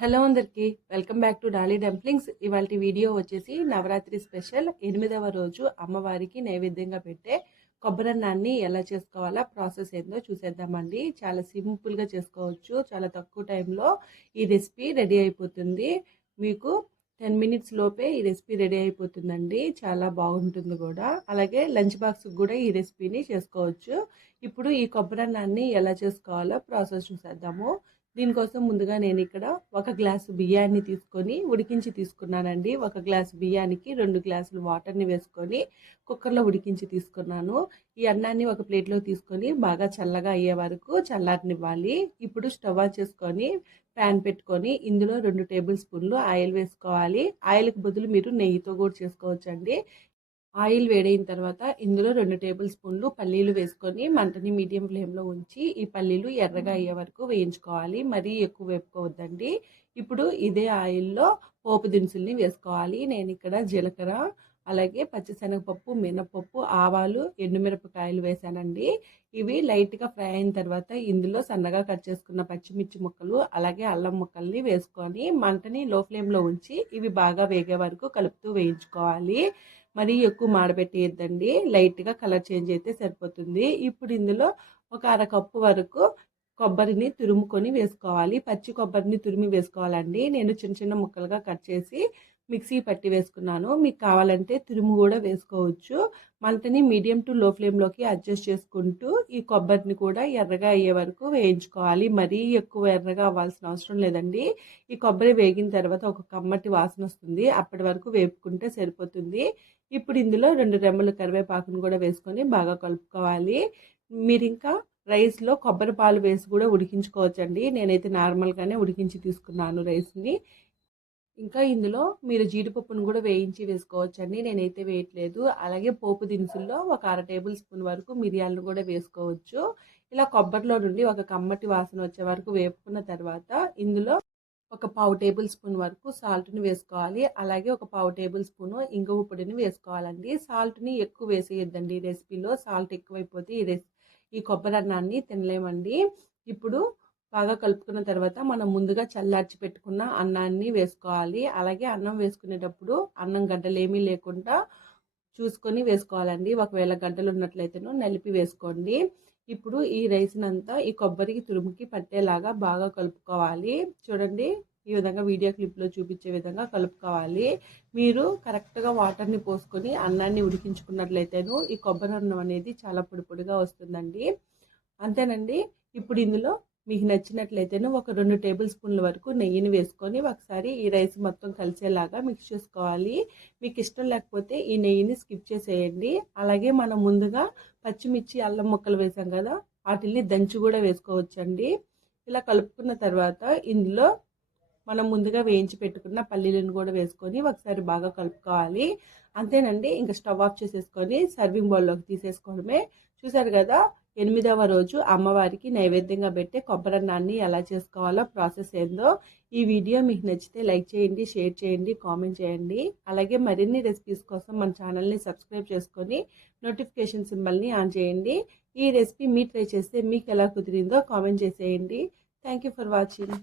Hello అందరికీ welcome back to Dolly dumplings. ఇవాల్టి video వచ్చేసి నవరాత్రి స్పెషల్ 8వ రోజు అమ్మవారికి నైవేద్యంగా పెట్టే కొబ్బరన్నాన్ని ఎలా చేసుకోవాలా ప్రాసెస్ ఏందో చూసేద్దామండి. చాలా సింపుల్గా చేసుకోవచ్చు. చాలా తక్కువ టైంలో ఈ రెసిపీ రెడీ అయిపోతుంది. మీకు 10 మినిట్స్ లోపే ఈ రెసిపీ రెడీ అయిపోతుందండి. చాలా బాగుంటుంది కూడా. అలాగే లంచ్ బాక్స్కి కూడా ఈ రెసిపీని చేసుకోవచ్చు. ఇప్పుడు ఈ కొబ్బరన్నాన్ని ఎలా చేసుకోవాలో ప్రాసెస్ చూసేద్దాము. దీనికోసం ముందుగా నేను ఇక్కడ 1 గ్లాసు బియ్యాన్ని తీసుకొని ఉడికించి తీసుకున్నానండి. 1 గ్లాసు బియ్యానికి 2 గ్లాసులు వాటర్ని వేసుకొని కుక్కర్లో ఉడికించి తీసుకున్నాను. ఈ అన్నాన్ని ఒక ప్లేట్లో తీసుకొని బాగా చల్లగా అయ్యే వరకు చల్లారనివ్వాలి. ఇప్పుడు స్టవ్ ఆన్ చేసుకొని ప్యాన్ పెట్టుకొని ఇందులో 2 టేబుల్ స్పూన్లు ఆయిల్ వేసుకోవాలి. ఆయిల్కి బదులు మీరు నెయ్యితో కూడా చేసుకోవచ్చండి. ఆయిల్ వేడైన తర్వాత ఇందులో 2 టేబుల్ స్పూన్లు పల్లీలు వేసుకొని మంటని మీడియం ఫ్లేమ్లో ఉంచి ఈ పల్లీలు ఎర్రగా అయ్యే వరకు వేయించుకోవాలి. మరీ ఎక్కువ వేపుకోవద్దండి. ఇప్పుడు ఇదే ఆయిల్లో పోపు దినుసుల్ని వేసుకోవాలి. నేను ఇక్కడ జీలకర్ర, అలాగే పచ్చిశనగపప్పు, మినపప్పు, ఆవాలు, ఎండుమిరపకాయలు వేసానండి. ఇవి లైట్గా ఫ్రై అయిన తర్వాత ఇందులో సన్నగా కట్ చేసుకున్న పచ్చిమిర్చి ముక్కలు, అలాగే అల్లం ముక్కల్ని వేసుకొని మంటని లో ఫ్లేమ్లో ఉంచి ఇవి బాగా వేగే వరకు కలుపుతూ వేయించుకోవాలి. మరీ ఎక్కువ మాడబెట్టేయద్దండి. లైట్గా కలర్ చేంజ్ అయితే సరిపోతుంది. ఇప్పుడు ఇందులో ఒక అరకప్పు వరకు కొబ్బరిని తురుముకొని వేసుకోవాలి. పచ్చి కొబ్బరిని తురిమి వేసుకోవాలండి. నేను చిన్న చిన్న ముక్కలుగా కట్ చేసి మిక్సీ పట్టి వేసుకున్నాను. మీకు కావాలంటే తురుము కూడా వేసుకోవచ్చు. మంటని మీడియం టు లో ఫ్లేమ్లోకి అడ్జస్ట్ చేసుకుంటూ ఈ కొబ్బరిని కూడా ఎర్రగా అయ్యే వరకు వేయించుకోవాలి. మరీ ఎక్కువ ఎర్రగా అవ్వాల్సిన అవసరం లేదండి. ఈ కొబ్బరి వేగిన తర్వాత ఒక కమ్మటి వాసన వస్తుంది. అప్పటి వరకు వేపుకుంటే సరిపోతుంది. ఇప్పుడు ఇందులో 2 రెమ్మలు కరివేపాకును కూడా వేసుకొని బాగా కలుపుకోవాలి. మీరు ఇంకా రైస్లో కొబ్బరి పాలు వేసి కూడా ఉడికించుకోవచ్చండి. నేనైతే నార్మల్గానే ఉడికించి తీసుకున్నాను రైస్ని. ఇంకా ఇందులో మీరు జీడిపప్పును కూడా వేయించి వేసుకోవచ్చండి. నేనైతే వేయట్లేదు. అలాగే పోపు దినుసుల్లో ఒక 1/2 టేబుల్ స్పూన్ వరకు మిరియాలను కూడా వేసుకోవచ్చు. ఇలా కొబ్బరిలో నుండి ఒక కమ్మటి వాసన వచ్చే వరకు వేపుకున్న తర్వాత ఇందులో ఒక 1/2 టేబుల్ స్పూన్ వరకు సాల్ట్ని వేసుకోవాలి. అలాగే ఒక 1/2 టేబుల్ స్పూన్ ఇంగువ పొడిని వేసుకోవాలండి. సాల్ట్ని ఎక్కువ వేసేయద్దండి. రెసిపీలో సాల్ట్ ఎక్కువైపోతే ఈ కొబ్బరి అన్నాన్ని తినలేమండి. ఇప్పుడు బాగా కలుపుకున్న తర్వాత మనం ముందుగా చల్లార్చి పెట్టుకున్న అన్నాన్ని వేసుకోవాలి. అలాగే అన్నం వేసుకునేటప్పుడు అన్నం గడ్డలేమీ లేకుండా చూసుకొని వేసుకోవాలండి. ఒకవేళ గడ్డలు ఉన్నట్లయితేనో నలిపి వేసుకోండి. ఇప్పుడు ఈ రైస్నంతా ఈ కొబ్బరికి తురుముకి పట్టేలాగా బాగా కలుపుకోవాలి. చూడండి, ఈ విధంగా వీడియో క్లిప్లో చూపించే విధంగా కలుపుకోవాలి. మీరు కరెక్ట్గా వాటర్ని పోసుకొని అన్నాన్ని ఉడికించుకున్నట్లయితేనో ఈ కొబ్బరి అన్నం అనేది చాలా పొడి పొడిగా వస్తుందండి. అంతేనండి. ఇప్పుడు ఇందులో మీకు నచ్చినట్లయితేనో ఒక 2 టేబుల్ స్పూన్ల వరకు నెయ్యిని వేసుకొని ఒకసారి ఈ రైస్ మొత్తం కలిసేలాగా మిక్స్ చేసుకోవాలి. మీకు ఇష్టం లేకపోతే ఈ నెయ్యిని స్కిప్ చేసేయండి. అలాగే మనం ముందుగా పచ్చిమిర్చి, అల్లం ముక్కలు వేసాం కదా, వాటిని దంచి కూడా వేసుకోవచ్చండి. ఇలా కలుపుకున్న తర్వాత ఇందులో మనం ముందుగా వేయించి పెట్టుకున్న పల్లీలను కూడా వేసుకొని ఒకసారి బాగా కలుపుకోవాలి. అంతేనండి. ఇంకా స్టవ్ ఆఫ్ చేసేసుకొని సర్వింగ్ బౌల్లోకి తీసేసుకోవడమే. చూసారు కదా, 8వ రోజు అమ్మవారికి నైవేద్యంగా పెట్టే కొబ్బరన్నాన్ని ఎలా చేసుకోవాలో ప్రాసెస్ ఏందో. ఈ వీడియో మీకు నచ్చితే లైక్ చేయండి, షేర్ చేయండి, కామెంట్ చేయండి. అలాగే మరిన్ని రెసిపీస్ కోసం మన ఛానల్ని సబ్స్క్రైబ్ చేసుకొని నోటిఫికేషన్ సింబల్ని ఆన్ చేయండి. ఈ రెసిపీ మీరు ట్రై చేస్తే మీకు ఎలా కుదిరిందో కామెంట్ చేసేయండి. Thank you for watching.